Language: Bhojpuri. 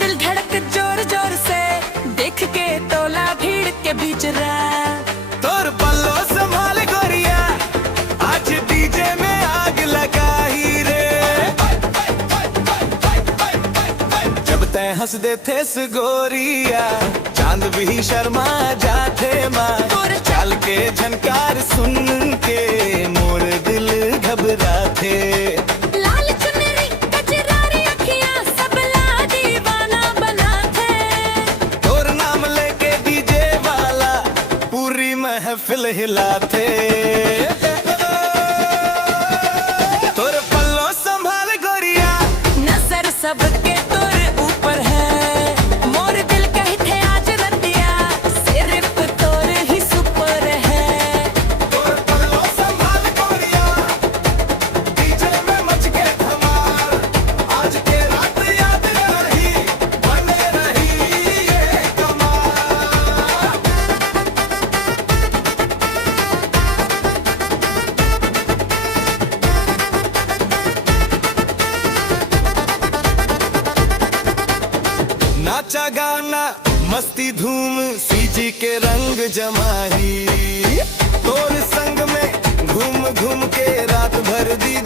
दिल धड़क जोर जोर से, देख के तोला भीड़ के बीच तोर पल्लो संभाल गोरिया, आज डीजे में आग लगाई रे। जब तय हंस दे थे गोरिया, चांद भी शर्मा जाते माँ। चाल के झनकार सुन के मोर दिल घबराते। लाल चुनरी कजरारी अखियां सब ला दीवाना बनाते। तोर नाम लेके डीजे वाला पूरी महफिल हिलाते। तोर पल्लो संभाल गोरिया, नजर सबके तोर ऊपर है। मोर दिल कहते आज रतिया, सिर्फ तोर ही सुपर है। तोर पल्लो संभाल गोरिया, डीजे में मच के धमाल। आज के रात याद रही, बने रही ये कमाल। नाचा गाना मस्ती धूम, सीजी के रंग जमाही। तोर संग में घूम घूम के रात भर दी